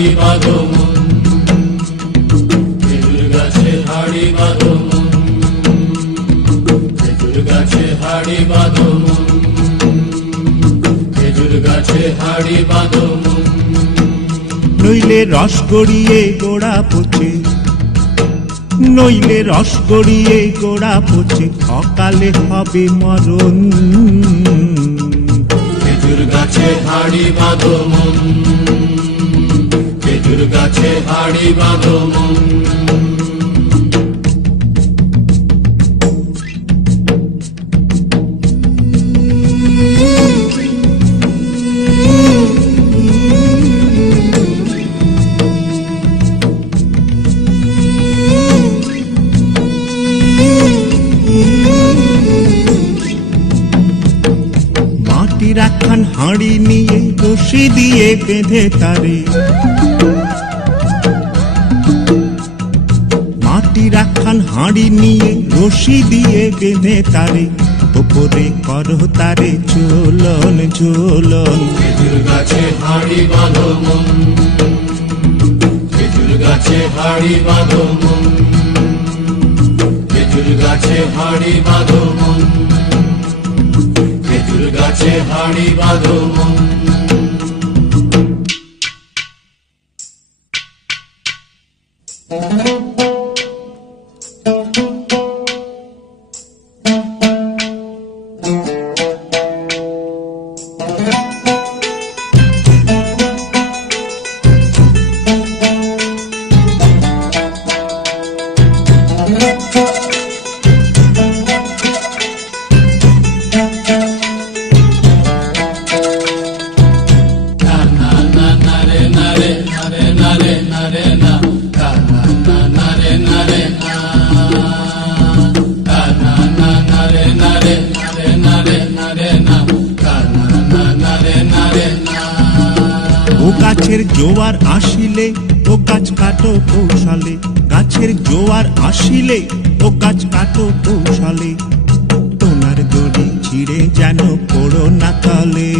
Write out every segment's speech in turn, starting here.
হাড়ি বাঁধো মন, খেজুর গাছে হাড়ি বাঁধো মন, খেজুর গাছে হাড়ি বাঁধো মন, খেজুর গাছে হাড়ি বাঁধো মন। নইলে রস গড়িয়ে গোড়া পচে, নইলে রস গড়িয়ে গোড়া পচে, অকালে হবে মরণ। খেজুর গাছে হাড়ি বাঁধো মন, খেজুর গাছে হাড়ি বাঁধো মন। মাটির একখান হাঁড়ি নিয়ে রশি দিয়ে বেঁধে তারে, মাটির একখান হাঁড়ি নিয়ে রশি দিয়ে বেঁধে তারে, ওপরে করো তারে ঝোলন ঝোলন। খেজুর গাছে হাড়ি বাঁধো মন, খেজুর গাছে হাড়ি বাঁধো মন, খেজুর গাছে হাড়ি বাঁধো মন, খেজুর গাছে হাড়ি বাঁধো মন। ও গাছের জোয়ার আসিলে ও গাছ কাটো কৌশলে, গাছের জোয়ার আসিলে ও গাছ কাটো কৌশলে, তোমার দড়ি ছিঁড়ে যেন পড়ো না তলে।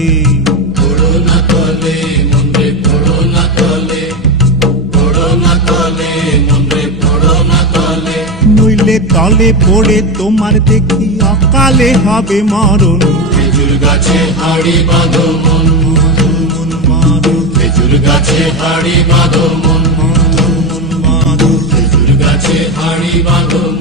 পড়ো না তলে মনরে, পড়ো না তলে, পড়ো না তলে মনরে, পড়ো না তলে। নইলে তলে পড়ে তোমার দেখি অকালে হবে মরণ। খেজুর গাছে হাড়ি বাঁধো মন, খেজুর গাছে হাড়ি বাঁধো মন, খেজুর গাছে হাড়ি বাঁধো মন।